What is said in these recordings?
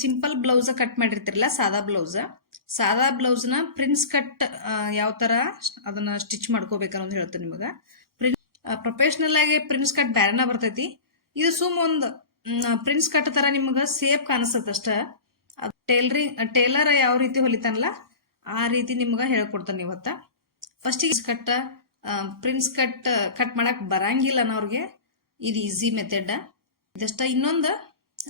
Simple blouse cut ಮಾಡಿರ್ತಿರಲ್ಲ, ಸಾದಾ blouse ಸಾದಾ ಬ್ಲೌಸ್ನ prince cut ಯಾವ ತರ ಅದನ್ನ ಸ್ಟಿಚ್ ಮಾಡ್ಕೋಬೇಕು ಅನ್ನೋದು ಹೇಳ್ತೀನಿ ನಿಮಗೆ ಪ್ರೊಫೆಷನಲ್ ಆಗಿ ಪ್ರಿನ್ಸ್ ಕಟ್ ಬ್ಯಾರನ ಬರ್ತೈತಿ. ಇದು ಸುಮ್ ಒಂದು ಪ್ರಿನ್ಸ್ ಕಟ್ ತರ ನಿಮಗೆ ಸೇಫ್ ಕಾಣಿಸ್ತದ ಅಷ್ಟ. ಟೇಲರಿಂಗ್ ಟೇಲರ್ ಯಾವ ರೀತಿ ಹೊಲಿತಾನಲ್ಲ, ಆ ರೀತಿ ನಿಮ್ಗೆ ಹೇಳ್ಕೊಡ್ತಾನೆ ಇವತ್ತ. ಫಸ್ಟಿಗೆ ಕಟ್ ಪ್ರಿನ್ಸ್ ಕಟ್ ಕಟ್ ಮಾಡಕ್ ಬರಂಗಿಲ್ಲ ಅನ್ನೋರ್ಗೆ ಇದು ಈಸಿ ಮೆಥಡ್ ಇದಷ್ಟ ಇನ್ನೊಂದು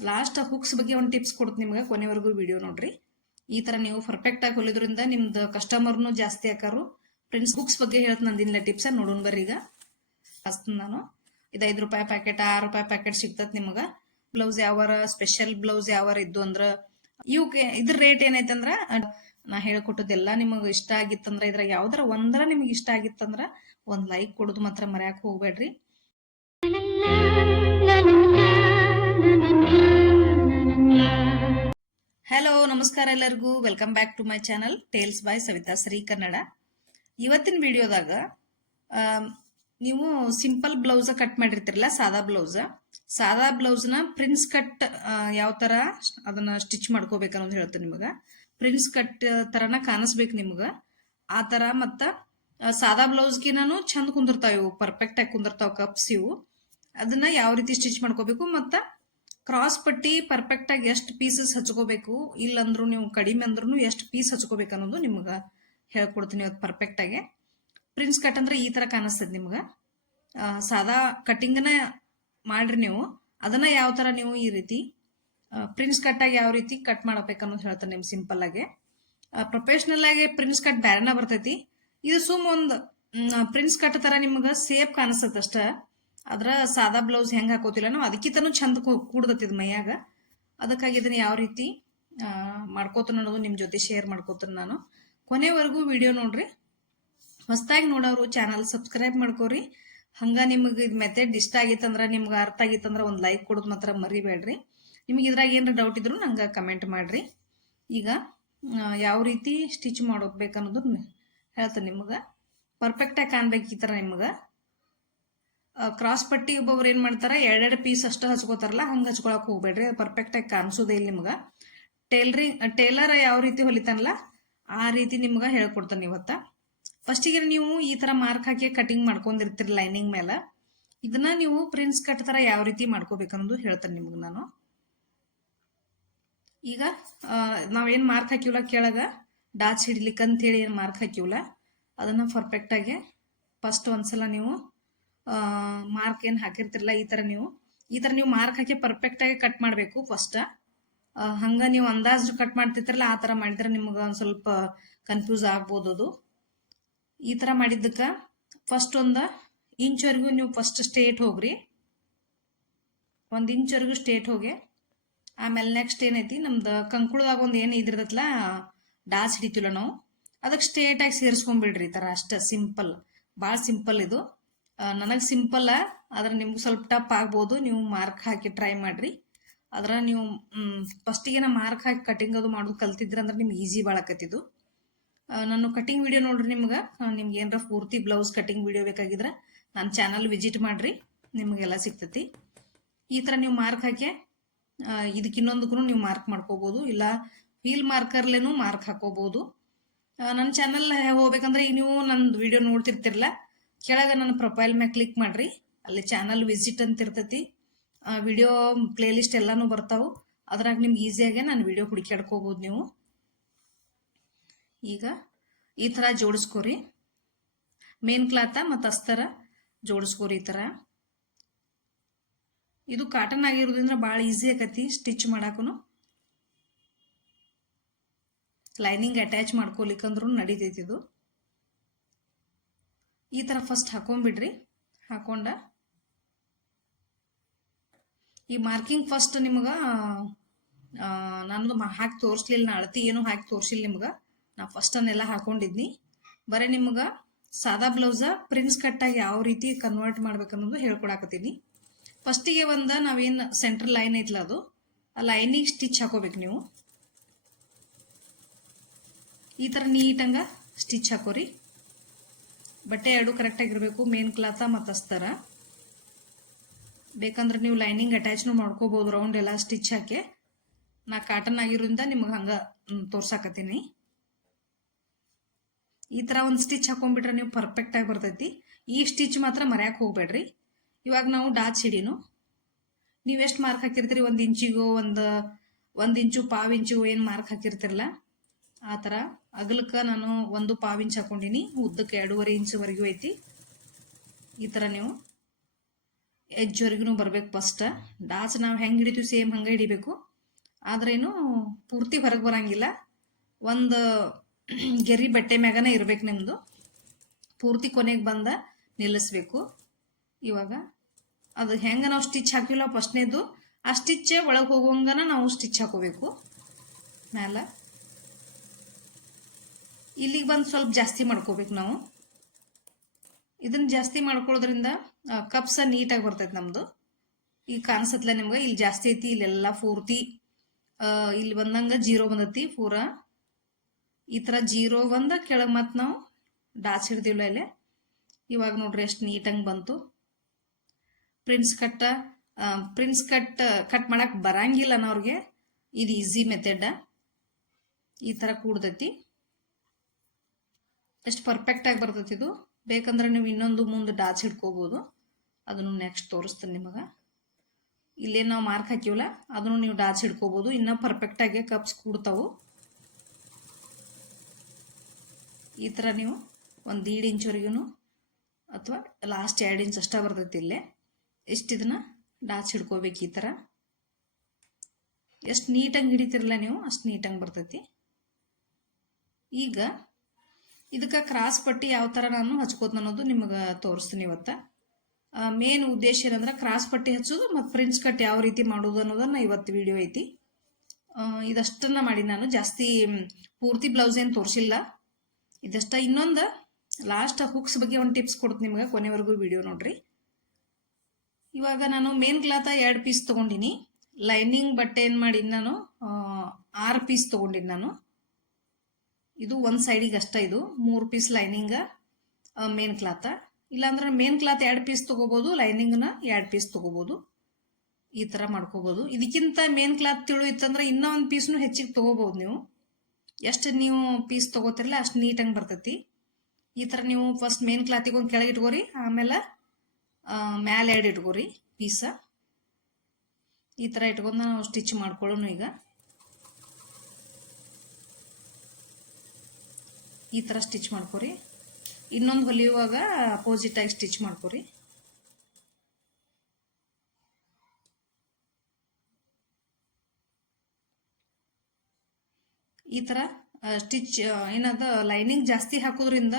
ಲಾಸ್ಟ್ ಹುಕ್ಸ್ ಬಗ್ಗೆ ಒಂದು ಟಿಪ್ಸ್ ಕೊಡ್ತೀನಿ ನಿಮಗೆ ಕೊನೆವರೆಗೂ ವಿಡಿಯೋ ನೋಡ್ರಿ. ಈ ತರ ನೀವು ಪರ್ಫೆಕ್ಟ್ ಆಗಿ ಹೊಲಿದ್ರಿಂದ ನಿಮ್ದು ಕಸ್ಟಮರ್ನು ಜಾಸ್ತಿ ಹಾಕಾರು ಫ್ರೆಂಡ್ಸ್ ಬುಕ್ಸ್ ಬಗ್ಗೆ ಹೇಳ್ತೀನಿ ನಂದಿನ ಟಿಪ್ಸ್ ನೋಡೋಣ ಬರ್ರಿ ಈಗ. ಹಚ್ತೀನಿ ನಾನು. ಇದು ಐದು ರೂಪಾಯಿ ಪ್ಯಾಕೆಟ್ ಆರು ರೂಪಾಯಿ ಪ್ಯಾಕೆಟ್ ಸಿಗ್ತದೆ ನಿಮಗೆ. ಬ್ಲೌಸ್ ಯಾವಾರ ಸ್ಪೆಷಲ್ ಬ್ಲೌಸ್ ಯಾವಾರ ಇದ್ದು ಅಂದ್ರೆ ಇವಕ್ಕೆ ಇದ್ರ ರೇಟ್ ಏನೈತೆ ಅಂದ್ರ, ನಾ ಹೇಳ್ಕೊಟ್ಟದೆಲ್ಲ ನಿಮಗೆ ಇಷ್ಟ ಆಗಿತ್ತಂದ್ರ ಇದ್ರಾಗ ಯಾವ್ದಾರ ಒಂದರ ನಿಮಗೆ ಇಷ್ಟ ಆಗಿತ್ತಂದ್ರ ಒಂದ್ ಲೈಕ್ ಕೊಡೋದು ಮಾತ್ರ ಮರ್ಯಾಕ್ ಹೋಗ್ಬೇಡ್ರಿ. ಹಲೋ ನಮಸ್ಕಾರ ಎಲ್ಲರಿಗೂ. Welcome back to my channel tales by Savita Shri Kannada ಇವತ್ತಿನ ವಿಡಿಯೋದಾಗ ನೀವು ಸಿಂಪಲ್ ಬ್ಲೌಸ್ ಕಟ್ ಮಾಡಿರ್ತಿರಲ್ಲ, ಸಾದಾ ಬ್ಲೌಸ್ ಸಾದಾ ಬ್ಲೌಸ್ನ ಪ್ರಿನ್ಸ್ ಕಟ್ ಯಾವ ತರ ಅದನ್ನ ಸ್ಟಿಚ್ ಮಾಡ್ಕೋಬೇಕು ಅನ್ನೋದು ನಿಮಗ ನಿಮಗೆ. ಪ್ರಿನ್ಸ್ ಕಟ್ ತರನ ಕಾಣಿಸ್ಬೇಕು ನಿಮ್ಗ. ಆ ತರ ಮತ್ತ ಸಾದಾ ಬ್ಲೌಸ್ಗಿನೂ ಚಂದ ಕುಂದಿರ್ತಾವ ಇವು ಪರ್ಫೆಕ್ಟ್ ಆಗಿ ಕುಂದಿರ್ತಾವ ಕಪ್ಸ್ ಇವು. ಅದನ್ನ ಯಾವ ರೀತಿ ಸ್ಟಿಚ್ ಮಾಡ್ಕೋಬೇಕು ಮತ್ತ ಕ್ರಾಸ್ ಪಟ್ಟಿ ಪರ್ಫೆಕ್ಟ್ ಆಗಿ ಎಷ್ಟು ಪೀಸಸ್ ಹಚ್ಕೋಬೇಕು, ಇಲ್ಲಂದ್ರೂ ನೀವು ಕಡಿಮೆ ಅಂದ್ರೂ ಎಷ್ಟು ಪೀಸ್ ಹಚ್ಕೋಬೇಕು ಅನ್ನೋದು ನಿಮ್ಗೆ ಹೇಳ್ಕೊಡ್ತೀನಿ ಇವತ್ತು ಪರ್ಫೆಕ್ಟ್ ಆಗಿ. ಪ್ರಿನ್ಸ್ ಕಟ್ ಅಂದ್ರೆ ಈ ತರ ಕಾಣಿಸ್ತದೆ ನಿಮ್ಗೆ. ಸಾದಾ ಕಟಿಂಗ್ನ ಮಾಡ್ರಿ ನೀವು. ಅದನ್ನ ಯಾವ ತರ ನೀವು ಈ ರೀತಿ ಪ್ರಿನ್ಸ್ ಕಟ್ ಆಗಿ ಯಾವ ರೀತಿ ಕಟ್ ಮಾಡಬೇಕು ಅನ್ನೋದು ಹೇಳ್ತಾರೆ ನಿಮ್ ಸಿಂಪಲ್ ಆಗಿ. ಪ್ರೊಫೆಷನಲ್ ಆಗಿ ಪ್ರಿನ್ಸ್ ಕಟ್ ಬ್ಯಾರನ ಬರ್ತೈತಿ. ಇದು ಸುಮ್ ಒಂದು ಪ್ರಿನ್ಸ್ ಕಟ್ ತರ ನಿಮ್ಗೆ ಸೇಫ್ ಕಾಣಿಸ್ತದೆ ಅಷ್ಟ. ಅದ್ರ ಸಾದಾ ಬ್ಲೌಸ್ ಹೆಂಗ್ ಹಾಕೋತಿಲ್ಲ ನಾವು ಅದಕ್ಕಿಂತನೂ ಚಂದ ಕೂಡ್ದತ್ತಿದ್ ಮೈಯಾಗ. ಅದಕ್ಕಾಗಿ ಇದನ್ನ ಯಾವ ರೀತಿ ಮಾಡ್ಕೋತಾನ ಅನ್ನೋದು ನಿಮ್ಮ ಜೊತೆ ಶೇರ್ ಮಾಡ್ಕೋತೀನಿ ನಾನು. ಕೊನೆವರೆಗೂ ವಿಡಿಯೋ ನೋಡ್ರಿ. ಹೊಸದಾಗಿ ನೋಡೋರು ಚಾನಲ್ ಸಬ್ಸ್ಕ್ರೈಬ್ ಮಾಡ್ಕೋರಿ. ಹಂಗೆ ನಿಮಗೆ ಇದು ಮೆಥಡ್ ಇಷ್ಟ ಆಗಿತ್ತಂದ್ರ, ನಿಮ್ಗೆ ಅರ್ಥ ಆಗಿತ್ತಂದ್ರೆ ಒಂದು ಲೈಕ್ ಕೊಡೋದು ಮಾತ್ರ ಮರಿಬೇಡ್ರಿ. ನಿಮಗೆ ಇದ್ರಾಗ ಏನಾರ ಡೌಟ್ ಇದ್ರು ನಂಗೆ ಕಮೆಂಟ್ ಮಾಡ್ರಿ. ಈಗ ಯಾವ ರೀತಿ ಸ್ಟಿಚ್ ಮಾಡೋಗ್ಬೇಕನ್ನೋದು ಹೇಳ್ತೀನಿ ಹೇಳ್ತೇನೆ ನಿಮ್ಗೆ. ಪರ್ಫೆಕ್ಟಾಗಿ ಕಾಣ್ಬೇಕು ಈ ಥರ ನಿಮ್ಗೆ. ಕ್ರಾಸ್ ಪಟ್ಟಿ ಒಬ್ಬೊಬ್ರು ಏನ್ ಮಾಡ್ತಾರ? ಎರಡೆರಡು ಪೀಸ್ ಅಷ್ಟು ಹಚ್ಕೋತಾರಲ್ಲ, ಹಂಗೆ ಹಚ್ಕೊಳಕ್ ಹೋಗ್ಬೇಡ್ರಿ. ಪರ್ಫೆಕ್ಟ್ ಆಗಿ ಕಾಣಿಸೋದೇ ಇಲ್ಲ ನಿಮ್ಗೆ. ಟೇಲರಿಂಗ್ ಟೇಲರ್ ಯಾವ ರೀತಿ ಹೊಲಿತಾನಲ್ಲ, ಆ ರೀತಿ ನಿಮ್ಗೆ ಹೇಳ್ಕೊಡ್ತಾನೆ ಇವತ್ತ. ಫಸ್ಟಿಗೆ ನೀವು ಈ ತರ ಮಾರ್ಕ್ ಹಾಕಿ ಕಟಿಂಗ್ ಮಾಡ್ಕೊಂಡಿರ್ತೀರಿ ಲೈನಿಂಗ್ ಮೇಲೆ. ಇದನ್ನ ನೀವು ಪ್ರಿನ್ಸ್ ಕಟ್ ತರ ಯಾವ ರೀತಿ ಮಾಡ್ಕೋಬೇಕನ್ನೋದು ಹೇಳ್ತೇನೆ ನಿಮ್ಗೆ ನಾನು. ಈಗ ನಾವೇನು ಮಾರ್ಕ್ ಹಾಕಿವಲ್ಲ ಕೆಳಗ? ಡಾಚ್ ಅಂತ ಹೇಳಿ ಏನು ಮಾರ್ಕ್ ಹಾಕಿವಲ್ಲ, ಅದನ್ನ ಪರ್ಫೆಕ್ಟ್ ಆಗಿ ಫಸ್ಟ್ ಒಂದ್ಸಲ ನೀವು ಮಾರ್ಕ್ ಏನು ಹಾಕಿರ್ತಿರಲ್ಲ ಈ ಥರ ನೀವು. ಈ ಥರ ನೀವು ಮಾರ್ಕ್ ಹಾಕಿ ಪರ್ಫೆಕ್ಟಾಗಿ ಕಟ್ ಮಾಡಬೇಕು ಫಸ್ಟ್ ಹಂಗೆ ನೀವು ಅಂದಾಜು ಕಟ್ ಮಾಡ್ತಿರ್ತಿರಲ್ಲ ಆ ಥರ ಮಾಡಿದ್ರೆ ನಿಮ್ಗೆ ಒಂದು ಸ್ವಲ್ಪ ಕನ್ಫ್ಯೂಸ್ ಆಗ್ಬೋದು ಅದು. ಈ ಥರ ಮಾಡಿದ್ದಕ್ಕೆ ಫಸ್ಟ್ ಒಂದು ಇಂಚ್ವರೆಗೂ ನೀವು ಫಸ್ಟ್ ಸ್ಟೇಟ್ ಹೋಗ್ರಿ. ಒಂದು ಇಂಚ್ವರೆಗೂ ಸ್ಟೇಟ್ ಹೋಗಿ. ಆಮೇಲೆ ನೆಕ್ಸ್ಟ್ ಏನೈತಿ, ನಮ್ದು ಕಂಕುಳದಾಗ ಒಂದು ಏನು ಇದ್ರದತ್ಲ ಡಾಸ್ ಹಿಡಿತಿಲ್ಲ ನಾವು ಅದಕ್ಕೆ ಸ್ಟೇಟಾಗಿ ಸೇರಿಸ್ಕೊಂಡ್ಬಿಡ್ರಿ ಈ ಥರ ಅಷ್ಟೇ ಸಿಂಪಲ್ ಭಾಳ ಸಿಂಪಲ್ ಇದು. ನನಗೆ ಸಿಂಪಲ್ ಆದ್ರೆ ನಿಮ್ಗೆ ಸ್ವಲ್ಪ ಟಪ್ ಆಗ್ಬೋದು. ನೀವು ಮಾರ್ಕ್ ಹಾಕಿ ಟ್ರೈ ಮಾಡ್ರಿ. ಆದ್ರೆ ನೀವು ಫಸ್ಟಿಗೆ ನಾ ಮಾರ್ಕ್ ಹಾಕಿ ಕಟಿಂಗ್ ಅದು ಮಾಡೋದು ಕಲ್ತಿದ್ರೆ ಅಂದ್ರೆ ನಿಮ್ಗೆ ಈಸಿ ಭಾಳ ಆಕತ್ತಿದ್ದು ನಾನು ಕಟಿಂಗ್ ವಿಡಿಯೋ ನೋಡ್ರಿ ನಿಮ್ಗೆ. ನಿಮ್ಗೆ ಏನಾರ ಪೂರ್ತಿ ಬ್ಲೌಸ್ ಕಟಿಂಗ್ ವಿಡಿಯೋ ಬೇಕಾಗಿದ್ರೆ ನನ್ನ ಚಾನಲ್ ವಿಸಿಟ್ ಮಾಡ್ರಿ, ನಿಮಗೆಲ್ಲ ಸಿಗ್ತೈತಿ. ಈ ಥರ ನೀವು ಮಾರ್ಕ್ ಹಾಕಿ ಇದಕ್ಕೆ ಇನ್ನೊಂದಕ್ಕೂ ನೀವು ಮಾರ್ಕ್ ಮಾಡ್ಕೋಬೋದು. ಇಲ್ಲ ವೀಲ್ ಮಾರ್ಕರ್ಲೇನು ಮಾರ್ಕ್ ಹಾಕೋಬೋದು. ನನ್ನ ಚಾನಲ್ ಹೋಗ್ಬೇಕಂದ್ರೆ ಈಗ ನೀವು ನನ್ನ ವಿಡಿಯೋ ನೋಡ್ತಿರ್ತಿರಲ್ಲ ಕೆಳಗೆ ನನ್ನ ಪ್ರೊಫೈಲ್ ಮ್ಯಾಗ ಕ್ಲಿಕ್ ಮಾಡ್ರಿ. ಅಲ್ಲಿ ಚಾನಲ್ ವಿಸಿಟ್ ಅಂತ ಇರ್ತೈತಿ. ವಿಡಿಯೋ ಪ್ಲೇಲಿಸ್ಟ್ ಎಲ್ಲಾನು ಬರ್ತಾವು. ಅದ್ರಾಗ ನಿಮ್ಗೆ ಈಸಿಯಾಗೆ ನಾನು ವಿಡಿಯೋ ಹುಡುಕಾಡ್ಕೋಬೋದು ನೀವು. ಈಗ ಈ ಥರ ಜೋಡಿಸ್ಕೋರಿ. ಮೇನ್ ಕ್ಲಾತ ಮತ್ತು ಅಸ್ತರ ಜೋಡಿಸ್ಕೋರಿ ಈ ಥರ ಇದು ಕಾಟನ್ ಆಗಿರೋದ್ರಿಂದ ಭಾಳ ಈಸಿ ಆಕತಿ ಸ್ಟಿಚ್ ಮಾಡಾಕು ಲೈನಿಂಗ್ ಅಟ್ಯಾಚ್ ಮಾಡ್ಕೊಲಿಕ್ಕಂದ್ರೂ ನಡೀತೈತಿ ಇದು. ಈ ಥರ ಫಸ್ಟ್ ಹಾಕೊಂಡ್ಬಿಡ್ರಿ. ಹಾಕೊಂಡ. ಈ ಮಾರ್ಕಿಂಗ್ ಫಸ್ಟ್ ನಿಮ್ಗೆ ನಾನು ಹಾಕಿ ತೋರಿಸ್ಲಿಲ್ಲ, ನಾ ಅಳತಿ ಏನು ಹಾಕಿ ತೋರಿಸಿಲ್ಲ ನಿಮ್ಗೆ. ನಾ ಫಸ್ಟ್ ಅನ್ನೆಲ್ಲ ಹಾಕೊಂಡಿದ್ನಿ. ಬರೀ ನಿಮ್ಗೆ ಸಾದಾ ಬ್ಲೌಸ ಪ್ರಿನ್ಸ್ ಕಟ್ಟಾಗಿ ಯಾವ ರೀತಿ ಕನ್ವರ್ಟ್ ಮಾಡ್ಬೇಕನ್ನೋದು ಹೇಳ್ಕೊಡಾಕತ್ತೀನಿ. ಫಸ್ಟಿಗೆ ಒಂದು ನಾವೇನು ಸೆಂಟ್ರಲ್ ಲೈನ್ ಐತಲ್ಲ ಅದು. ಆ ಲೈನಿಗೆ ಸ್ಟಿಚ್ ಹಾಕೋಬೇಕು ನೀವು. ಈ ಥರ ನೀಟಂಗ ಸ್ಟಿಚ್ ಹಾಕೋರಿ. ಬಟ್ಟೆ ಎರಡು ಕರೆಕ್ಟಾಗಿರಬೇಕು ಮೇನ್ ಕ್ಲಾತ ಮತ್ತು ಅಸ್ತರ. ಬೇಕಂದ್ರೆ ನೀವು ಲೈನಿಂಗ್ ಅಟ್ಯಾಚ್ನು ಮಾಡ್ಕೋಬೋದು ರೌಂಡ್ ಎಲ್ಲ ಸ್ಟಿಚ್ ಹಾಕಿ. ನಾ ಕಾಟನ್ ಆಗಿರೋದ್ರಿಂದ ನಿಮಗೆ ಹಂಗೆ ತೋರ್ಸಾಕತ್ತೀನಿ. ಈ ಥರ ಒಂದು ಸ್ಟಿಚ್ ಹಾಕೊಂಡ್ಬಿಟ್ರೆ ನೀವು ಪರ್ಫೆಕ್ಟಾಗಿ ಬರ್ತೈತಿ. ಈ ಸ್ಟಿಚ್ ಮಾತ್ರ ಮರ್ಯಾಕೆ ಹೋಗ್ಬೇಡ್ರಿ. ಇವಾಗ ನಾವು ಡಾಚ್ ಹಿಡೀನು ನೀವು ಎಷ್ಟು ಮಾರ್ಕ್ ಹಾಕಿರ್ತೀರಿ? ಒಂದು ಇಂಚಿಗೋ, ಒಂದು ಒಂದು ಇಂಚು, ಪಾವ್ ಇಂಚು ಏನು ಮಾರ್ಕ್ ಹಾಕಿರ್ತಿರಲ್ಲ ಆ ಥರ ಅಗಲಕ್ಕೆ ನಾನು ಒಂದು ಪಾವ್ ಇಂಚ್ ಹಾಕೊಂಡಿನಿ. ಉದ್ದಕ್ಕೆ ಎರಡೂವರೆ ಇಂಚ್ವರೆಗೂ ಐತಿ. ಈ ಥರ ನೀವು ಎಜ್ವರೆಗೂ ಬರಬೇಕು ಫಸ್ಟ್ ಡಾಸ್ ನಾವು ಹೆಂಗೆ ಹಿಡಿತೀವಿ ಸೇಮ್ ಹಂಗೆ ಹಿಡಿಬೇಕು. ಆದ್ರೇನು ಪೂರ್ತಿ ಹೊರಗೆ ಬರಂಗಿಲ್ಲ. ಒಂದು ಗೆರಿ ಬಟ್ಟೆ ಮ್ಯಾಗನ ಇರಬೇಕು ನಿಮ್ಮದು ಪೂರ್ತಿ ಕೊನೆಗೆ ಬಂದ ನಿಲ್ಲಿಸ್ಬೇಕು. ಇವಾಗ ಅದು ಹೆಂಗೆ ನಾವು ಸ್ಟಿಚ್ ಹಾಕಿಲ್ಲ ಫಸ್ಟ್ನೇದು ಆ ಸ್ಟಿಚ್ಚೇ ಒಳಗೆ ಹೋಗುವಂಗನ ನಾವು ಸ್ಟಿಚ್ ಹಾಕೋಬೇಕು. ಮ್ಯಾಲ ಇಲ್ಲಿಗೆ ಬಂದು ಸ್ವಲ್ಪ ಜಾಸ್ತಿ ಮಾಡ್ಕೋಬೇಕು ನಾವು. ಇದನ್ನ ಜಾಸ್ತಿ ಮಾಡ್ಕೊಳ್ಳೋದ್ರಿಂದ ಕಪ್ಸ ನೀಟಾಗಿ ಬರ್ತೈತೆ ನಮ್ಮದು ಈಗ ಕಾಣಿಸತ್ಲ ನಿಮ್ಗೆ ಇಲ್ಲಿ ಜಾಸ್ತಿ ಐತಿ, ಇಲ್ಲೆಲ್ಲ ಪೂರ್ತಿ ಇಲ್ಲಿ ಬಂದಂಗ ಜೀರೋ ಬಂದೈತಿ ಪೂರ. ಈ ಥರ ಜೀರೋ ಬಂದ ಕೆಳಗೆ ಮತ್ತೆ ನಾವು ಡಾಚ್ ಹಿಡ್ದಿಲ್ಲ ಇಲ್ಲೇ. ಇವಾಗ ನೋಡ್ರಿ ಎಷ್ಟು ನೀಟಂಗೆ ಬಂತು. ಪ್ರಿನ್ಸ್ ಕಟ್ಟ ಪ್ರಿನ್ಸ್ ಕಟ್ ಕಟ್ ಮಾಡೋಕೆ ಬರಂಗಿಲ್ಲ ಅವ್ರಿಗೆ ಇದು ಈಸಿ ಮೆಥಡ್ ಈ ಥರ ಕೂಡ್ತೈತಿ. ಎಷ್ಟು ಪರ್ಫೆಕ್ಟ್ ಆಗಿ ಬರ್ತೈತಿ ಇದು. ಬೇಕಂದ್ರೆ ನೀವು ಇನ್ನೊಂದು ಮುಂದೆ ಡಾಚ್ ಹಿಡ್ಕೋಬಹುದು ಅದನ್ನು ನೆಕ್ಸ್ಟ್ ತೋರಿಸ್ತೀನಿ ನಿಮಗೆ. ಇಲ್ಲೇನು ನಾವು ಮಾರ್ಕ್ ಹಾಕಿವಲ್ಲ ಅದನ್ನು ನೀವು ಡಾಚ್ ಹಿಡ್ಕೋಬಹುದು ಇನ್ನೂ ಪರ್ಫೆಕ್ಟ್ ಆಗಿ ಕಪ್ಸ್ ಕೂಡ್ತಾವು. ಈ ಥರ ನೀವು ಒಂದು ದೀಡ್ ಇಂಚ್ವರೆಗೂ ಅಥವಾ ಲಾಸ್ಟ್ ಎರಡು ಇಂಚ್ ಅಷ್ಟೇ ಬರ್ತೈತಿ ಇಲ್ಲೇ. ಎಷ್ಟು ಇದನ್ನ ಡಾಚ್ ಹಿಡ್ಕೋಬೇಕು ಈ ಥರ ಎಷ್ಟು ನೀಟಾಗಿ ಹಿಡಿತಿರಲ್ಲ ನೀವು, ಅಷ್ಟು ನೀಟಾಗಿ ಬರ್ತೈತಿ. ಈಗ ಇದಕ್ಕೆ ಕ್ರಾಸ್ ಪಟ್ಟಿ ಯಾವ ಥರ ನಾನು ಹಚ್ಕೋತ ಅನ್ನೋದು ನಿಮಗೆ ತೋರಿಸ್ತೀನಿ ಇವತ್ತು. ಮೇನ್ ಉದ್ದೇಶ ಏನಂದ್ರೆ ಕ್ರಾಸ್ ಪಟ್ಟಿ ಹಚ್ಚೋದು ಮತ್ತು ಪ್ರಿನ್ಸ್ ಕಟ್ ಯಾವ ರೀತಿ ಮಾಡೋದು ಅನ್ನೋದನ್ನ ಇವತ್ತು ವಿಡಿಯೋ ಐತಿ. ಇದಷ್ಟನ್ನ ಮಾಡಿ ನಾನು ಜಾಸ್ತಿ ಪೂರ್ತಿ ಬ್ಲೌಸ್ ಏನು ತೋರಿಸಿಲ್ಲ. ಇದಷ್ಟ ಇನ್ನೊಂದು ಲಾಸ್ಟ್ ಹುಕ್ಸ್ ಬಗ್ಗೆ ಒಂದು ಟಿಪ್ಸ್ ಕೊಡ್ತೀನಿ ನಿಮ್ಗೆ ಕೊನೆವರೆಗೂ ವಿಡಿಯೋ ನೋಡ್ರಿ. ಇವಾಗ ನಾನು ಮೇನ್ ಕ್ಲಾತ ಎರಡು ಪೀಸ್ ತೊಗೊಂಡಿನಿ. ಲೈನಿಂಗ್ ಬಟ್ಟೆ ಏನು ಮಾಡೀನಿ ನಾನು ಆರು ಪೀಸ್ ತೊಗೊಂಡಿನಿ ನಾನು. ಇದು ಒಂದು ಸೈಡಿಗೆ ಅಷ್ಟೇ ಇದು. ಮೂರು ಪೀಸ್ ಲೈನಿಂಗ್ ಮೇನ್ ಕ್ಲಾತ ಇಲ್ಲಾಂದ್ರೆ ಮೇನ್ ಕ್ಲಾತ್ ಎರಡು ಪೀಸ್ ತಗೋಬಹುದು ಲೈನಿಂಗ್ನ ಎರಡು ಪೀಸ್ ತಗೋಬಹುದು ಈ ಥರ ಮಾಡ್ಕೋಬಹುದು ಇದಕ್ಕಿಂತ ಮೇನ್ ಕ್ಲಾತ್ ತಿಳು ಇತ್ತಂದ್ರೆ ಇನ್ನೂ ಒಂದು ಪೀಸ್ನು ಹೆಚ್ಚಿಗೆ ತಗೋಬಹುದು ನೀವು. ಎಷ್ಟು ನೀವು ಪೀಸ್ ತಗೋತಿರಲ್ಲ ಅಷ್ಟು ನೀಟಾಗಿ ಬರ್ತೈತಿ. ಈ ಥರ ನೀವು ಫಸ್ಟ್ ಮೇನ್ ಕ್ಲಾತಿಗೆ ಒಂದು ಕೆಳಗೆ ಇಟ್ಕೋರಿ ಆಮೇಲೆ ಮ್ಯಾಲೆ ಎರಡು ಇಟ್ಕೋರಿ ಪೀಸ ಈ ಥರ ಇಟ್ಕೊಂಡು ನಾವು ಸ್ಟಿಚ್ ಮಾಡ್ಕೊಳ್ಳೋಣ ಈಗ. ಈ ಥರ ಸ್ಟಿಚ್ ಮಾಡ್ಕೊರಿ. ಇನ್ನೊಂದು ಹೊಲಿಯುವಾಗ ಅಪೋಸಿಟ್ ಆಗಿ ಸ್ಟಿಚ್ ಮಾಡ್ಕೊರಿ. ಈ ಥರ ಸ್ಟಿಚ್ ಏನದ ಲೈನಿಂಗ್ ಜಾಸ್ತಿ ಹಾಕೋದ್ರಿಂದ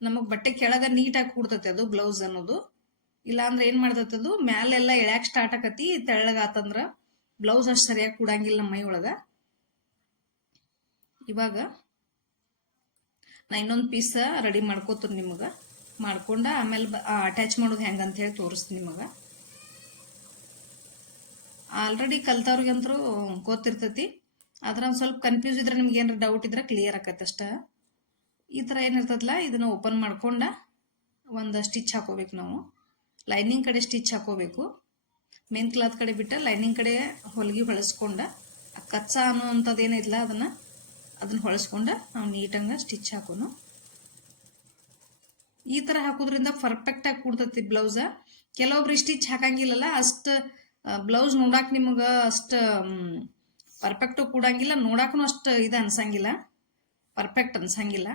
ನಮಗೆ ಬಟ್ಟೆ ಕೆಳಗೆ ನೀಟಾಗಿ ಕೂಡ್ತೈತೆ ಅದು ಬ್ಲೌಸ್ ಅನ್ನೋದು. ಇಲ್ಲಾಂದ್ರೆ ಏನು ಮಾಡ್ತೈತೆ ಅದು, ಮ್ಯಾಲೆಲ್ಲ ಎಳ್ಯಾಕೆ ಸ್ಟಾರ್ಟ್ ಆಕತಿ ತೆಳ್ಳಗಾತಂದ್ರ ಬ್ಲೌಸ್ ಅಷ್ಟು ಸರಿಯಾಗಿ ಕೂಡಂಗಿಲ್ಲ ನಮ್ಮ ಮೈ ಒಳಗೆ ಇವಾಗ ನಾ ಇನ್ನೊಂದು ಪೀಸ ರೆಡಿ ಮಾಡ್ಕೋತೀನಿ ನಿಮಗೆ. ಮಾಡ್ಕೊಂಡ ಆಮೇಲೆ ಅಟ್ಯಾಚ್ ಮಾಡೋದು ಹೆಂಗೆ ಅಂತ ಹೇಳಿ ತೋರಿಸ್ತೀನಿ ನಿಮಗೆ. ಆಲ್ರೆಡಿ ಕಲ್ತವ್ರಿಗಂತರೂ ಗೊತ್ತಿರ್ತೈತಿ. ಆದ್ರೆ ಒಂದು ಸ್ವಲ್ಪ ಕನ್ಫ್ಯೂಸ್ ಇದ್ರೆ ನಿಮ್ಗೆ ಏನಾರ ಡೌಟ್ ಇದ್ರೆ ಕ್ಲಿಯರ್ ಆಕತ್ತೆ ಅಷ್ಟ. ಈ ಥರ ಏನಿರ್ತದಲ್ಲ ಇದನ್ನ ಓಪನ್ ಮಾಡ್ಕೊಂಡ ಒಂದು ಸ್ಟಿಚ್ ಹಾಕೋಬೇಕು ನಾವು. ಲೈನಿಂಗ್ ಕಡೆ ಸ್ಟಿಚ್ ಹಾಕೋಬೇಕು. ಮೇನ್ ಕ್ಲಾತ್ ಕಡೆ ಬಿಟ್ಟು ಲೈನಿಂಗ್ ಕಡೆ ಹೊಲಿಗೆ ಬಳಸ್ಕೊಂಡ ಕಚ್ಚಾ ಕಚ್ಚಾ ಅನ್ನೋವಂಥದ್ದು ಏನೈತಿಲ್ಲ ಅದನ್ನ ಅದನ್ನ ಹೊಳಸ್ಕೊಂಡ ನಾವು ನೀಟಂಗೆ ಸ್ಟಿಚ್ ಹಾಕೋನು. ಈ ತರ ಹಾಕೋದ್ರಿಂದ ಪರ್ಫೆಕ್ಟ್ ಆಗಿ ಕೂಡ್ತೈತಿ ಬ್ಲೌಸ ಕೆಲವೊಬ್ರು ಸ್ಟಿಚ್ ಹಾಕಂಗಿಲ್ಲಲ್ಲ, ಅಷ್ಟ ಬ್ಲೌಸ್ ನೋಡಕ್ಕೆ ನಿಮಗೆ ಅಷ್ಟ ಪರ್ಫೆಕ್ಟ್ ಕೂಡಂಗಿಲ್ಲ, ನೋಡಾಕನು ಅಷ್ಟ ಇದು ಅನ್ಸಂಗಿಲ್ಲ. ಪರ್ಫೆಕ್ಟ್ ಅನ್ಸಂಗಿಲ್ಲ.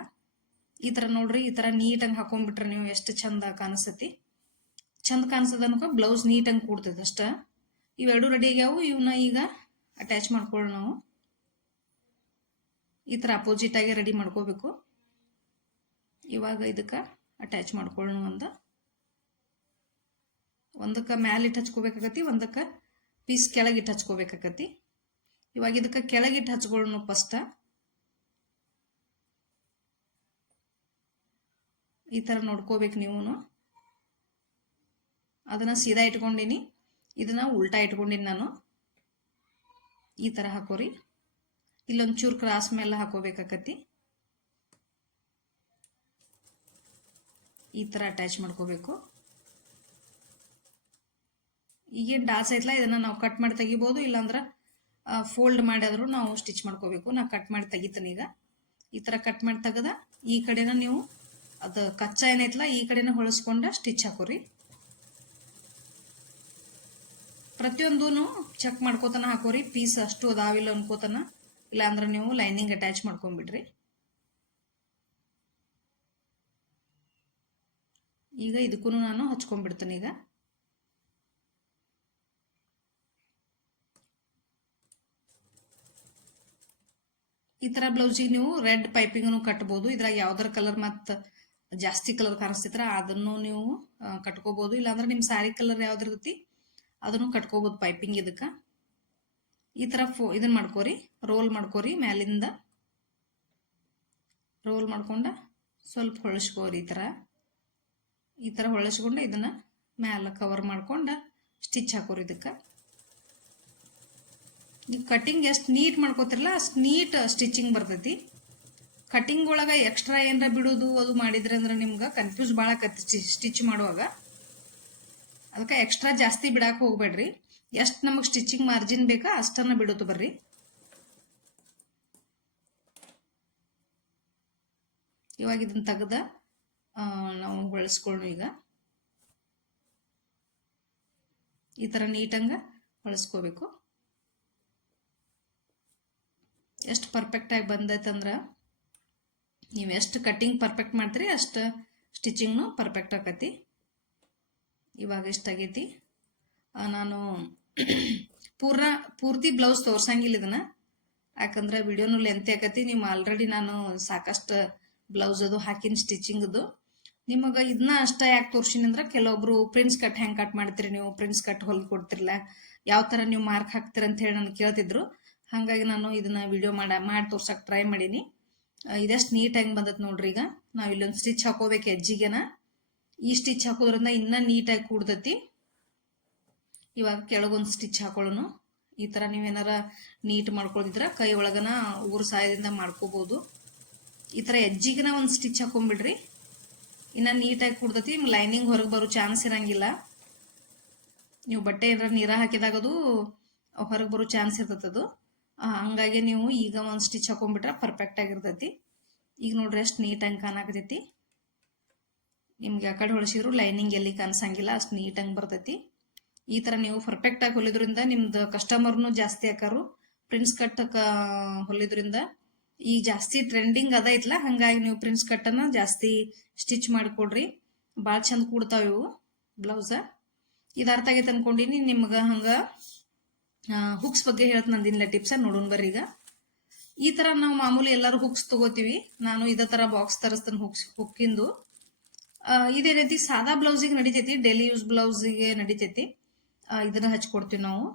ಈ ತರ ನೋಡ್ರಿ, ಈ ತರ ನೀಟಾಗಿ ಹಾಕೊಂಡ್ಬಿಟ್ರೆ ನೀವು ಎಷ್ಟು ಚಂದ ಕಾಣಿಸ್ತತಿ. ಚಂದ ಕಾಣಿಸ್ತದೆ ಅನ್ಕೋ ಬ್ಲೌಸ್ ನೀಟಂಗೆ ಕೂಡ್ತೈತೆ ಅಷ್ಟ. ಇವೆರಡು ರೆಡಿ ಆಗ್ಯಾವು ಇವನ್ನ ಈಗ ಅಟ್ಯಾಚ್ ಮಾಡ್ಕೊಳ್ಳೋಣ ನಾವು. ಈ ಥರ ಅಪೋಸಿಟಾಗಿ ರೆಡಿ ಮಾಡ್ಕೋಬೇಕು. ಇವಾಗ ಇದಕ್ಕೆ ಅಟ್ಯಾಚ್ ಮಾಡ್ಕೊಳ್ಳೋಣ ಒಂದು. ಒಂದಕ್ಕೆ ಮ್ಯಾಲಿಟ್ಟು ಹಚ್ಕೋಬೇಕಾಗತಿ ಒಂದಕ್ಕೆ ಪೀಸ್ ಕೆಳಗಿಟ್ಟು ಹಚ್ಕೋಬೇಕಾಗತಿ ಇವಾಗ ಇದಕ್ಕೆ ಕೆಳಗಿಟ್ಟು ಹಚ್ಕೊಳ್ಳೋಣ ಫಸ್ಟ ಈ ಥರ ನೋಡ್ಕೋಬೇಕು ನೀವು ಅದನ್ನು ಸೀದಾ ಇಟ್ಕೊಂಡಿನಿ. ಇದನ್ನು ಉಲ್ಟಾ ಇಟ್ಕೊಂಡಿನಿ ನಾನು. ಈ ಥರ ಹಾಕೋರಿ. ಇಲ್ಲೊಂದು ಚೂರು ಕ್ರಾಸ್ ಮೇಲೆ ಹಾಕೋಬೇಕಾಕತಿ ಈ ಥರ ಅಟ್ಯಾಚ್ ಮಾಡ್ಕೋಬೇಕು. ಈಗೇನು ಡಾಸ್ ಐತಲ್ಲ ಇದನ್ನ ನಾವು ಕಟ್ ಮಾಡಿ ತೆಗಿಬೋದು, ಇಲ್ಲಾಂದ್ರೆ ಫೋಲ್ಡ್ ಮಾಡಿದ್ರು ನಾವು ಸ್ಟಿಚ್ ಮಾಡ್ಕೋಬೇಕು. ನಾ ಕಟ್ ಮಾಡಿ ತೆಗಿತೀನಿ ಈಗ. ಈ ಥರ ಕಟ್ ಮಾಡಿ ತೆಗೆದ, ಈ ಕಡೆನ ನೀವು ಅದು ಕಚ್ಚಾ ಏನೈತಲ್ಲ ಈ ಕಡೆನ ಹೊಳಸ್ಕೊಂಡ ಸ್ಟಿಚ್ ಹಾಕೋರಿ. ಪ್ರತಿಯೊಂದೂ ಚೆಕ್ ಮಾಡ್ಕೋತಾನ ಹಾಕೋರಿ. ಪೀಸ್ ಅಷ್ಟು ಅದಾವಿಲ್ಲ ಅನ್ಕೋತಾನ. ಇಲ್ಲ ಅಂದ್ರೆ ನೀವು ಲೈನಿಂಗ್ ಅಟ್ಯಾಚ್ ಮಾಡ್ಕೊಂಡ್ಬಿಡ್ರಿ. ಈಗ ಇದಕ್ಕೂ ನಾನು ಹಚ್ಕೊಂಡ್ಬಿಡ್ತೀನಿ ಈಗ. ಈ ಥರ ಬ್ಲೌಸಿಗೆ ನೀವು ರೆಡ್ ಪೈಪಿಂಗ್ ಕಟ್ಬೋದು. ಇದ್ರಾಗ ಯಾವ್ದಾರ ಕಲರ್ ಮತ್ತು ಜಾಸ್ತಿ ಕಲರ್ ಕಾಣಿಸ್ತಿದ್ರ ಅದನ್ನು ನೀವು ಕಟ್ಕೋಬೋದು. ಇಲ್ಲಾಂದ್ರೆ ನಿಮ್ಮ ಸ್ಯಾರಿ ಕಲರ್ ಯಾವ್ದಿರ್ತೈತಿ ಅದನ್ನು ಕಟ್ಕೋಬೋದು ಪೈಪಿಂಗ್ ಇದಕ್ಕ. ಈ ಥರ ಫೋ ಇದನ್ನ ಮಾಡ್ಕೋರಿ. ರೋಲ್ ಮಾಡ್ಕೋರಿ ಮ್ಯಾಲಿಂದ. ರೋಲ್ ಮಾಡ್ಕೊಂಡು ಸ್ವಲ್ಪ ಹೊಳಸ್ಕೋರಿ ಈ ಥರ ಈ ಥರ ಹೊಳಸ್ಕೊಂಡು ಇದನ್ನು ಮ್ಯಾಲ ಕವರ್ ಮಾಡ್ಕೊಂಡು ಸ್ಟಿಚ್ ಹಾಕೋರಿ ಇದಕ್ಕೆ. ನೀವು ಕಟಿಂಗ್ ಎಷ್ಟು ನೀಟ್ ಮಾಡ್ಕೋತಿರಲ್ಲ, ಅಷ್ಟು ನೀಟ್ ಸ್ಟಿಚಿಂಗ್ ಬರ್ತೈತಿ. ಕಟಿಂಗ್ ಒಳಗೆ ಎಕ್ಸ್ಟ್ರಾ ಏನಾರ ಬಿಡೋದು, ಅದು ಮಾಡಿದ್ರೆ ಅಂದ್ರೆ ನಿಮ್ಗೆ ಕನ್ಫ್ಯೂಸ್ ಭಾಳ ಕತ್ತಿ ಸ್ಟಿಚ್ ಮಾಡುವಾಗ. ಅದಕ್ಕೆ ಎಕ್ಸ್ಟ್ರಾ ಜಾಸ್ತಿ ಬಿಡಕ್ಕೆ ಹೋಗ್ಬೇಡ್ರಿ. ಎಷ್ಟು ನಮಗೆ ಸ್ಟಿಚಿಂಗ್ ಮಾರ್ಜಿನ್ ಬೇಕಾ ಅಷ್ಟನ್ನು ಬಿಡೋದು ಬರ್ರಿ. ಇವಾಗ ಇದನ್ನ ತೆಗ್ದ ನಾವು ಬಳಸ್ಕೊಳ್ಳು ಈಗ. ಈ ಥರ ನೀಟಂಗ ಬಳಸ್ಕೋಬೇಕು. ಎಷ್ಟು ಪರ್ಫೆಕ್ಟಾಗಿ ಬಂದೈತಂದ್ರೆ ನೀವು ಎಷ್ಟು ಕಟ್ಟಿಂಗ್ ಪರ್ಫೆಕ್ಟ್ ಮಾಡ್ತೀರಿ ಅಷ್ಟು ಸ್ಟಿಚಿಂಗ್ನು ಪರ್ಫೆಕ್ಟ್ ಆಕತಿ ಇವಾಗ ಎಷ್ಟಾಗೈತಿ ಆ, ನಾನು ಪೂರ್ಣ, ಪೂರ್ತಿ ಬ್ಲೌಸ್ ತೋರ್ಸಂಗಿಲ್ಲ ಇದನ್ನ. ಯಾಕಂದ್ರೆ ವಿಡಿಯೋನು ಲೆಂತ್ ಆಕತಿ. ನೀವು ಆಲ್ರೆಡಿ ನಾನು ಸಾಕಷ್ಟು ಬ್ಲೌಸ್ ಅದು ಹಾಕಿನ ಸ್ಟಿಚಿಂಗ್ದು ನಿಮಗೆ ಇದನ್ನ ಅಷ್ಟ ಯಾಕೆ ತೋರ್ಸಿನಿ ಅಂದ್ರೆ ಕೆಲವೊಬ್ರು ಪ್ರಿನ್ಸ್ ಕಟ್ ಹೆಂಗೆ ಕಟ್ ಮಾಡ್ತೀರಿ ನೀವು? ಪ್ರಿನ್ಸ್ ಕಟ್ ಹೊಲ್ದು ಕೊಡ್ತಿರಲ್ಲ ಯಾವ ಥರ ನೀವು ಮಾರ್ಕ್ ಹಾಕ್ತೀರ ಅಂತ ಹೇಳಿ ನನಗೆ ಕೇಳ್ತಿದ್ರು. ಹಾಗಾಗಿ ನಾನು ಇದನ್ನ ವಿಡಿಯೋ ಮಾಡ, ಮಾಡಿ ತೋರ್ಸಕ್ಕೆ ಟ್ರೈ ಮಾಡೀನಿ. ಇದಷ್ಟು ಇದೆಷ್ಟು ನೀಟಾಗಿ ಬಂದತ್ ನೋಡ್ರಿ ಈಗ. ನಾವು ಇಲ್ಲೊಂದು ಸ್ಟಿಚ್ ಹಾಕೋಬೇಕು ಹೆಜ್ಜಿಗೆನ ಈ ಸ್ಟಿಚ್ ಹಾಕೋದ್ರಿಂದ ಇನ್ನೂ ನೀಟಾಗಿ ಕೂಡ್ತೈತಿ. ಇವಾಗ ಕೆಳಗೊಂದು ಸ್ಟಿಚ್ ಹಾಕೊಳ್ಳೋನು. ಈ ಥರ ನೀವೇನಾರ ನೀಟ್ ಮಾಡ್ಕೊಳ್ದಿದ್ರ ಕೈ ಒಳಗನ ಉಗುರು ಸಹಾಯದಿಂದ ಮಾಡ್ಕೋಬೋದು. ಈ ಥರ ಎಜ್ಜಿಗೆನ ಒಂದು ಸ್ಟಿಚ್ ಹಾಕೊಂಬಿಡ್ರಿ. ಇನ್ನು ನೀಟಾಗಿ ಕುಡ್ದತಿ ಲೈನಿಂಗ್ ಹೊರಗೆ ಬರೋ ಚಾನ್ಸ್ ಇರಂಗಿಲ್ಲ. ನೀವು ಬಟ್ಟೆ ಏನಾರ ನೀರ ಹಾಕಿದಾಗದು ಹೊರಗೆ ಬರೋ ಚಾನ್ಸ್ ಇರ್ತದದು ಹಂಗಾಗಿ ನೀವು ಈಗ ಒಂದು ಸ್ಟಿಚ್ ಹಾಕೊಂಬಿಟ್ರೆ ಪರ್ಫೆಕ್ಟ್ ಆಗಿರ್ತೈತಿ. ಈಗ ನೋಡ್ರಿ ಎಷ್ಟು ನೀಟಾಗಿ ಕಾಣಾಕತೈತಿ ನಿಮ್ಗೆ ಆ ಕಡೆ ಹೊಳಿಸಿದ್ರು ಲೈನಿಂಗ್ ಎಲ್ಲಿ ಕಾಣಿಸಂಗಿಲ್ಲ, ಅಷ್ಟು ನೀಟಾಗಿ ಬರ್ತೈತಿ. ಈ ಥರ ನೀವು ಪರ್ಫೆಕ್ಟಾಗಿ ಹೊಲಿದ್ರಿಂದ ನಿಮ್ದು ಕಸ್ಟಮರ್ನು ಜಾಸ್ತಿ ಹಾಕಾರು. ಪ್ರಿನ್ಸ್ ಕಟ್ ಹೊಲಿದ್ರಿಂದ ಈ ಜಾಸ್ತಿ ಟ್ರೆಂಡಿಂಗ್ ಅದ ಐತ್ಲ ಹಂಗಾಗಿ ನೀವು ಪ್ರಿನ್ಸ್ ಕಟ್ಟನ್ನ ಜಾಸ್ತಿ ಸ್ಟಿಚ್ ಮಾಡಿಕೊಡ್ರಿ. ಭಾಳ ಚಂದ ಕೂಡ್ತಾವ ಇವು ಬ್ಲೌಸ ಇದು ಅರ್ಥ ಆಗೈತೆ ಅನ್ಕೊಂಡಿನಿ, ನಿಮ್ಗೆ ಹಂಗೆ ಹುಕ್ಸ್ ಬಗ್ಗೆ ಹೇಳ್ತ ನಂದಿಲ್ಲ ಟಿಪ್ಸ ನೋಡೋಣ ಬರ್ರಿ ಈಗ. ಈ ತರ ನಾವು ಮಾಮೂಲಿ ಎಲ್ಲರೂ ಹುಕ್ಸ್ ತಗೋತೀವಿ. ನಾನು ಇದೇ ತರ ಬಾಕ್ಸ್ ತರಿಸ್ತೇನೆ ಹುಕ್ಸ್ ಹುಕ್ಕಿಂದು ಇದೇ. ರೀತಿ ಸಾದಾ ಬ್ಲೌಸಿಗೆ ನಡಿತೈತಿ ಡೈಲಿ ಯೂಸ್ ಬ್ಲೌಸಿಗೆ ನಡಿತೈತಿ. ಇದನ್ನ ಹಚ್ಕೊಡ್ತೀವಿ ನಾವು.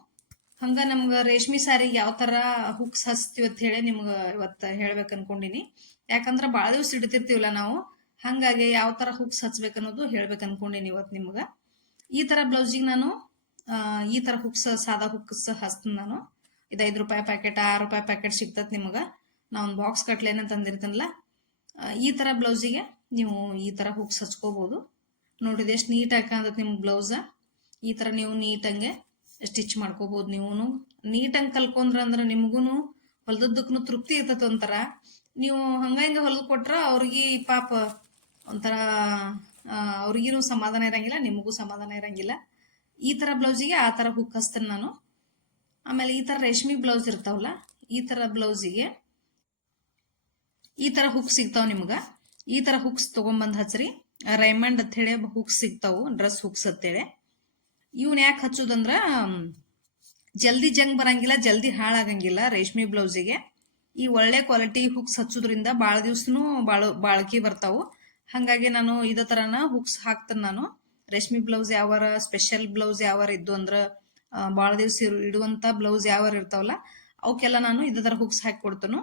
ಹಂಗ ನಮ್ಗ ರೇಷ್ಮೆ ಸಾರಿಗೆ ಯಾವ ತರ ಹುಕ್ಸ್ ಹಚ್ತೀವಿ ಅಂತ ಹೇಳಿ ನಿಮ್ಗ ಇವತ್ತು ಹೇಳ್ಬೇಕು ಅನ್ಕೊಂಡಿನಿ. ಯಾಕಂದ್ರ ಬಾಳ ದಿವ್ಸ ಇಡ್ತಿರ್ತೀವಲ್ಲ ನಾವು, ಹಂಗಾಗಿ ಯಾವ ತರ ಹುಕ್ಸ್ ಹಚ್ಬೇಕು ಅನ್ನೋದು ಹೇಳ್ಬೇಕು ಅನ್ಕೊಂಡಿನಿ ಇವತ್ತು ನಿಮ್ಗ. ಈ ತರ ಬ್ಲೌಸಿಗೆ ನಾನು ಈ ತರ ಹುಕ್ಸ್ ಸಾದಾ ಹುಕ್ಸ್ ಹಚ್ತೀನಿ ನಾನು. ಇದು ಐದು ರೂಪಾಯಿ ಪ್ಯಾಕೆಟ್ ಆರು ರೂಪಾಯಿ ಪ್ಯಾಕೆಟ್ ಸಿಗ್ತತ್ ನಿಮ್ಗ. ನಾ ಒಂದು ಬಾಕ್ಸ್ ಕಟ್ಲೇನ ತಂದಿರ್ತೀನಲ್ಲ ಈ ತರ ಬ್ಲೌಸಿಗೆ ನೀವು ಈ ತರ ಹುಕ್ಸ್ ಹಚ್ಕೋಬಹುದು ನೋಡಿದ ಎಷ್ಟು ನೀಟಾಗಿ ಕಾಣತೈತಿ ನಿಮ್ಗೆ ಬ್ಲೌಸ. ಈ ತರ ನೀವು ನೀಟಂಗೆ ಸ್ಟಿಚ್ ಮಾಡ್ಕೋಬೋದು ನೀವು ನೀಟಂಗೆ ಕಲ್ಕೊಂಡ್ರ ಅಂದ್ರೆ ನಿಮಗೂ ಹೊಲ್ದದ್ದಕ್ಕೂ ತೃಪ್ತಿ ಇರ್ತೈತೆ ಒಂಥರ. ನೀವು ಹಂಗ ಹಿಂಗೆ ಹೊಲ್ದು ಕೊಟ್ರೆ ಅವ್ರಿಗೆ ಪಾಪ ಒಂಥರ ಅವ್ರಿಗೂ ಸಮಾಧಾನ ಇರಂಗಿಲ್ಲ, ನಿಮಗೂ ಸಮಾಧಾನ ಇರಂಗಿಲ್ಲ. ಈ ತರ ಬ್ಲೌಸಿಗೆ ಆ ತರ ಹುಕ್ ಹಚ್ತೀನಿ ನಾನು. ಆಮೇಲೆ ಈ ತರ ರೇಷ್ಮೆ ಬ್ಲೌಸ್ ಇರ್ತಾವಲ್ಲ, ಈ ತರ ಬ್ಲೌಸಿಗೆ ಈ ತರ ಹುಕ್ ಸಿಗ್ತಾವ ನಿಮ್ಗೆ. ಈ ತರ ಹುಕ್ಸ್ ತೊಗೊಂಬಂದು ಹಚ್ರಿ. ರೈಮಂಡ್ ಅಂತ ಹೇಳಿ ಹುಕ್ಸ್ ಸಿಗ್ತಾವು ಡ್ರೆಸ್ ಹುಕ್ಸ್ ಅಂತೇಳಿ ಇವನ್ ಯಾಕೆ ಹಚ್ಚೋದಂದ್ರ ಜಲ್ದಿ ಜಂಗ್ ಬರಂಗಿಲ್ಲ, ಜಲ್ದಿ ಹಾಳಾಗಂಗಿಲ್ಲ ರೇಷ್ಮೆ ಬ್ಲೌಸಿಗೆ. ಈ ಒಳ್ಳೆ ಕ್ವಾಲಿಟಿ ಹುಕ್ಸ್ ಹಚ್ಚೋದ್ರಿಂದ ಭಾಳ ದಿವ್ಸನು ಬಾಳ, ಬಾಳ್ಕಿ ಬರ್ತಾವು. ಹಂಗಾಗಿ ನಾನು ಇದೇ ತರನ ಹುಕ್ಸ್ ಹಾಕ್ತೇನೆ ನಾನು. ರೇಷ್ಮೆ ಬ್ಲೌಸ್ ಯಾವಾರ ಸ್ಪೆಷಲ್ ಬ್ಲೌಸ್ ಯಾವಾರ ಇದ್ದು ಅಂದ್ರ ಭಾಳ ದಿವ್ಸ ಇಡುವಂತ ಬ್ಲೌಸ್ ಯಾವಾರ ಇರ್ತಾವಲ್ಲ ಅವಕ್ಕೆಲ್ಲ ನಾನು ಇದೇ ತರ ಹುಕ್ಸ್ ಹಾಕಿ ಕೊಡ್ತೇನೆ.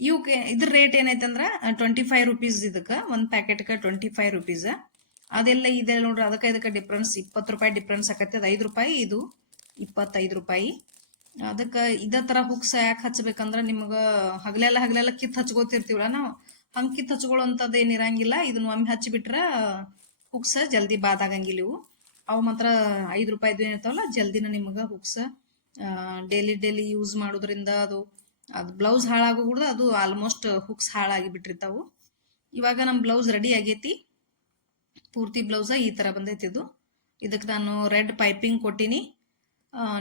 ಇವಕ್ಕೆ ಇದ್ರ ರೇಟ್ ಏನೈತೆ ಅಂದ್ರ ಟ್ವೆಂಟಿ ಫೈವ್ ರುಪೀಸ್ ಇದಕ್ಕೆ, ಒಂದು ಪ್ಯಾಕೆಟ್ಗೆ ಟ್ವೆಂಟಿ ಫೈವ್ ರುಪೀಸ್ ಅದೆಲ್ಲ ಇದೆ ನೋಡ್ರಿ, ಅದಕ್ಕೆ ಇದಕ್ಕೆ ಡಿಫ್ರೆನ್ಸ್ ಇಪ್ಪತ್ತು ರೂಪಾಯಿ ಡಿಫ್ರೆನ್ಸ್ ಆಕತ್ತೆ ಅದು ಐದು ರೂಪಾಯಿ, ಇದು ಇಪ್ಪತ್ತೈದು ರೂಪಾಯಿ. ಅದಕ್ಕೆ ಇದೇ ತರ ಹುಕ್ಸ್ ಯಾಕೆ ಹಚ್ಬೇಕಂದ್ರ ನಿಮ್ಗೆ ಹಗಲೆಲ್ಲ ಹಗಲೆಲ್ಲ ಕಿತ್ ಹಚ್ಕೋತಿರ್ತೀವಲ್ಲ ನಾವು. ಹಂಗ್ ಕಿತ್ ಹಚ್ಕೊಳ್ಳೋಂಥದ್ದು ಏನಿರಂಗಿಲ್ಲ ಇದನ್ನ ಒಮ್ಮೆ ಹಚ್ಚಿಬಿಟ್ರೆ ಹುಕ್ಸ್ ಜಲ್ದಿ ಬಾದಾಗಂಗಿಲ್ಲ ಇವು. ಅವು ಮಾತ್ರ ಐದು ರೂಪಾಯಿದು ಏನಿರ್ತಾವಲ್ಲ ಜಲ್ದಿನ ನಿಮ್ಗೆ ಹುಕ್ಸ್ ಡೈಲಿ ಡೈಲಿ ಯೂಸ್ ಮಾಡೋದ್ರಿಂದ ಅದು ಅದು ಬ್ಲೌಸ್ ಹಾಳಾಗೋಗ್ಬಿಡ್ದು ಅದು ಆಲ್ಮೋಸ್ಟ್ ಹುಕ್ಸ್ ಹಾಳಾಗಿ ಬಿಟ್ಟಿರ್ತಾವು ಇವಾಗ ನಮ್ಮ ಬ್ಲೌಸ್ ರೆಡಿ ಆಗೈತಿ. ಪೂರ್ತಿ ಬ್ಲೌಸ ಈ ಥರ ಬಂದೈತಿ ಇದು. ಇದಕ್ಕೆ ನಾನು ರೆಡ್ ಪೈಪಿಂಗ್ ಕೊಟ್ಟಿನಿ.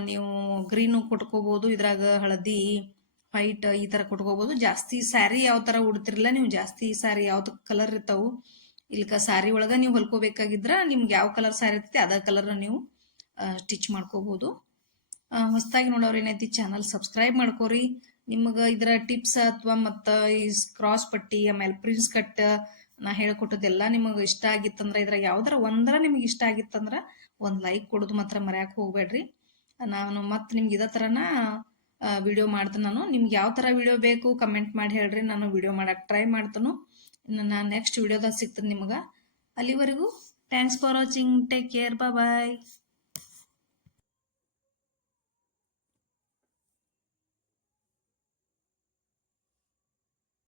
ನೀವು ಗ್ರೀನು ಕೊಟ್ಕೋಬೋದು, ಇದ್ರಾಗ ಹಳದಿ, ವೈಟ್ ಈ ಥರ ಕೊಟ್ಕೋಬೋದು. ಜಾಸ್ತಿ ಸ್ಯಾರಿ ಯಾವ ಥರ ಉಡ್ತಿರಲ್ಲ ನೀವು ಜಾಸ್ತಿ ಸ್ಯಾರಿ ಯಾವ್ದು ಕಲರ್ ಇರ್ತಾವು. ಇಲ್ಕ ಸ್ಯಾರಿ ಒಳಗೆ ನೀವು ಹೊಲ್ಕೋಬೇಕಾಗಿದ್ರ ನಿಮ್ಗೆ ಯಾವ ಕಲರ್ ಸ್ಯಾರಿ ಇರ್ತೈತಿ, ಅದ ಕಲರ್ ನೀವು ಸ್ಟಿಚ್ ಮಾಡ್ಕೋಬೋದು. ಹೊಸದಾಗಿ ನೋಡೋರು ಏನೈತಿ, ಚಾನಲ್ ಸಬ್ಸ್ಕ್ರೈಬ್ ಮಾಡ್ಕೋರಿ. ನಿಮಗೆ ಇದರ ಟಿಪ್ಸ್ ಅಥವಾ ಮತ್ತು ಈ ಕ್ರಾಸ್ ಪಟ್ಟಿ, ಆಮೇಲೆ ಪ್ರಿನ್ಸ್ ಕಟ್ ನಾ ಹೇಳ್ಕೊಟ್ಟದೆಲ್ಲ ನಿಮಗೆ ಇಷ್ಟ ಆಗಿತ್ತಂದ್ರೆ ಇದ್ರಾಗ ಯಾವ್ದಾರ ಒಂದರ ನಿಮ್ಗೆ ಇಷ್ಟ ಆಗಿತ್ತಂದ್ರ ಒಂದು ಲೈಕ್ ಕೊಡೋದು ಮಾತ್ರ ಮರ್ಯಾಕ ಹೋಗ್ಬೇಡ್ರಿ. ನಾನು ಮತ್ತೆ ನಿಮ್ಗೆ ಇದೇ ತರನ ವಿಡಿಯೋ ಮಾಡ್ತೀನಿ ನಾನು. ನಿಮ್ಗೆ ಯಾವ ತರ ವಿಡಿಯೋ ಬೇಕು ಕಮೆಂಟ್ ಮಾಡಿ ಹೇಳ್ರಿ. ನಾನು ವಿಡಿಯೋ ಮಾಡಕ್ ಟ್ರೈ ಮಾಡ್ತಾನು. ನಾನು ನೆಕ್ಸ್ಟ್ ವಿಡಿಯೋದಾಗ ಸಿಗ್ತೀನಿ ನಿಮಗೆ. ಅಲ್ಲಿವರೆಗೂ thanks for watching take care bye